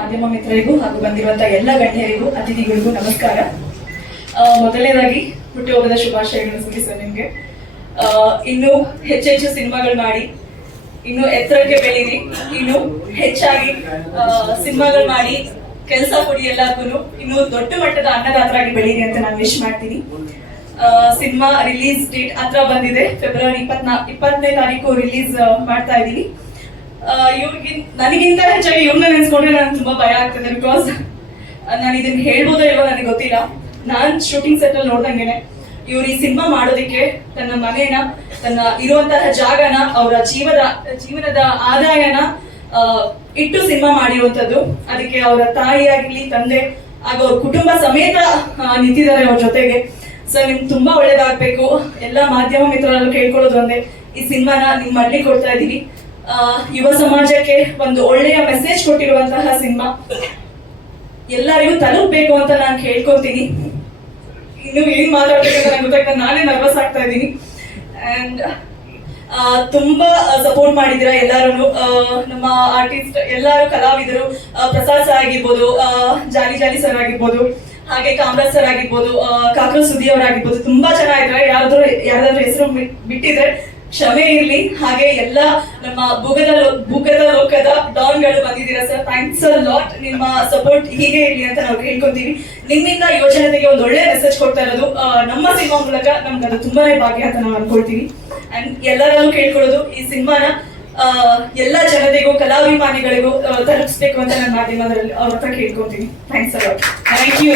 ಮಾಧ್ಯಮ ಮಿತ್ರರಿಗೂ ಹಾಗೂ ಬಂದಿರುವಂತಹ ಎಲ್ಲ ಗಣ್ಯರಿಗೂ, ಅತಿಥಿಗಳಿಗೂ ನಮಸ್ಕಾರ. ಮೊದಲನೇದಾಗಿ ಹುಟ್ಟುಹಬ್ಬದ ಶುಭಾಶಯಗಳನ್ನು ಸುಗಿ ಸರ್ ನಿಮ್ಗೆ ಇನ್ನು ಹೆಚ್ಚೆಚ್ಚು ಸಿನಿಮಾಗಳು ಮಾಡಿ, ಇನ್ನು ಎತ್ತರಕ್ಕೆ ಬೆಳೀರಿ, ಇನ್ನು ಹೆಚ್ಚಾಗಿ ಸಿನಿಮಾಗಳು ಮಾಡಿ, ಕೆಲಸ ಕೊಡಿ ಎಲ್ಲರಿಗೂ ಇನ್ನು ದೊಡ್ಡ ಮಟ್ಟದ ಅನ್ನದಾತರಾಗಿ ಬೆಳೀರಿ ಅಂತ ನಾನು ವಿಶ್ ಮಾಡ್ತೀನಿ. ಸಿನಿಮಾ ರಿಲೀಸ್ ಡೇಟ್ ಹತ್ರ ಬಂದಿದೆ. ಫೆಬ್ರವರಿ ಇಪ್ಪತ್ನಾ ಇಪ್ಪತ್ತನೇ ತಾರೀಕು ರಿಲೀಸ್ ಮಾಡ್ತಾ ಇದ್ದೀನಿ. ನನಗಿಂತ ಹೆಚ್ಚಾಗಿ ಇವ್ರನ್ನ ನೆನ್ಸ್ಕೊಂಡ್ರೆ ನಾನು ತುಂಬಾ ಭಯ ಆಗ್ತದೆ ಬಿಕಾಸ್ ನಾನು ಇದನ್ನ ಹೇಳ್ಬೋದೋ ಇಲ್ವೋ ನನಗೆ ಗೊತ್ತಿಲ್ಲ. ನಾನ್ ಶೂಟಿಂಗ್ ಸೆಟ್ ಅಲ್ಲಿ ನೋಡ್ದಂಗೆನೆ ಇವ್ರು ಈ ಸಿನಿಮಾ ಮಾಡೋದಿಕ್ಕೆ ತನ್ನ ಮನೇನ, ತನ್ನ ಇರುವಂತಹ ಜಾಗನ, ಅವರ ಜೀವದ, ಜೀವನದ ಆದಾಯನ ಇಟ್ಟು ಸಿನಿಮಾ ಮಾಡಿರುವಂತದ್ದು ಅದಕ್ಕೆ ಅವರ ತಾಯಿ ಆಗಿರ್ಲಿ ತಂದೆ ಹಾಗೂ ಅವ್ರ ಕುಟುಂಬ ಸಮೇತ ನಿಂತಿದ್ದಾರೆ ಅವ್ರ ಜೊತೆಗೆ. ಸೊ ನಿಮ್ಗೆ ತುಂಬಾ ಒಳ್ಳೇದಾಗ್ಬೇಕು. ಎಲ್ಲಾ ಮಾಧ್ಯಮ ಮಿತ್ರರಲ್ಲೂ ಕೇಳ್ಕೊಳ್ಳೋದು ಒಂದೇ. ಈ ಸಿನಿಮಾನ ನಿಮ್ ಮಾಡ್ಲಿಕ್ಕೆ ಕೊಡ್ತಾ ಇದೀವಿ ಯುವ ಸಮಾಜಕ್ಕೆ ಒಂದು ಒಳ್ಳೆಯ ಮೆಸೇಜ್ ಕೊಟ್ಟಿರುವಂತಹ ಸಿನಿಮಾ. ಎಲ್ಲರಿಗೂ ತಲುಪಬೇಕು ಅಂತ ನಾನು ಕೇಳ್ಕೊತೀನಿ ಇನ್ನು ಏನ್ ನಂಗೆ ಗೊತ್ತಾಗ್ತದೆ ನಾನೇ ನರ್ವಸ್ ಆಗ್ತಾ ಇದ್ದೀನಿ. ಅಂಡ್ ತುಂಬಾ ಸಪೋರ್ಟ್ ಮಾಡಿದಿರ ಎಲ್ಲರೂ ನಮ್ಮ ಆರ್ಟಿಸ್ಟ್ ಎಲ್ಲರೂ ಕಲಾವಿದರು ಪ್ರಸಾದ್ ಸರ್ ಆಗಿರ್ಬೋದು ಜಾಲಿ ಜಾಲಿ ಸರ್ ಆಗಿರ್ಬೋದು, ಹಾಗೆ ಕಾಮರಾಜ್ ಸರ್ ಆಗಿರ್ಬೋದು ಕಾಕರ ಸುದ್ದಿ ಅವರಾಗಿರ್ಬೋದು, ತುಂಬಾ ಚೆನ್ನಾಗಿದ್ರೆ ಯಾರಾದ್ರೂ ಯಾರಾದ್ರೂ ಹೆಸರು ಬಿಟ್ಟಿದ್ರೆ ಕ್ಷಮೆ ಇರ್ಲಿ. ಹಾಗೆ ಎಲ್ಲ ನಮ್ಮ ಭೂಗದ ಭೂಗದ ಲೋಕದ ಡಾನ್ಗಳು ಬಂದಿದ್ದೀರಾ ಸರ್. ಥ್ಯಾಂಕ್ಸ್ ಅ ಲಾಟ್ ನಿಮ್ಮ ಸಪೋರ್ಟ್ ಹೀಗೆ ಇರಲಿ ಅಂತ ನಾವು ಹೇಳ್ಕೊಂತೀವಿ ನಿಮ್ಮಿಂದ ಯೋಜನೆಗೆ ಒಂದು ಒಳ್ಳೆ ಮೆಸೇಜ್ ಕೊಡ್ತಾ ಇರೋದು ನಮ್ಮ ಸಿನಿಮಾ ಮೂಲಕ ನಮ್ಗೆ ಅದು ತುಂಬಾನೇ ಭಾಗ್ಯ ಅಂತ ನಾವು ಅನ್ಕೊಳ್ತೀವಿ. ಅಂಡ್ ಎಲ್ಲರಲ್ಲೂ ಕೇಳ್ಕೊಳ್ಳೋದು ಈ ಸಿನಿಮಾನ ಎಲ್ಲ ಜನತೆಗೂ, ಕಲಾಭಿಮಾನಿಗಳಿಗೂ ತಲುಪಿಸ್ಬೇಕು ಅಂತ ನನ್ನ ಮಾಧ್ಯಮದಲ್ಲಿ ಅವ್ರ ಹತ್ರ ಕೇಳ್ಕೊತೀನಿ ಥ್ಯಾಂಕ್ಸ್ ಅ ಥ್ಯಾಂಕ್ ಯು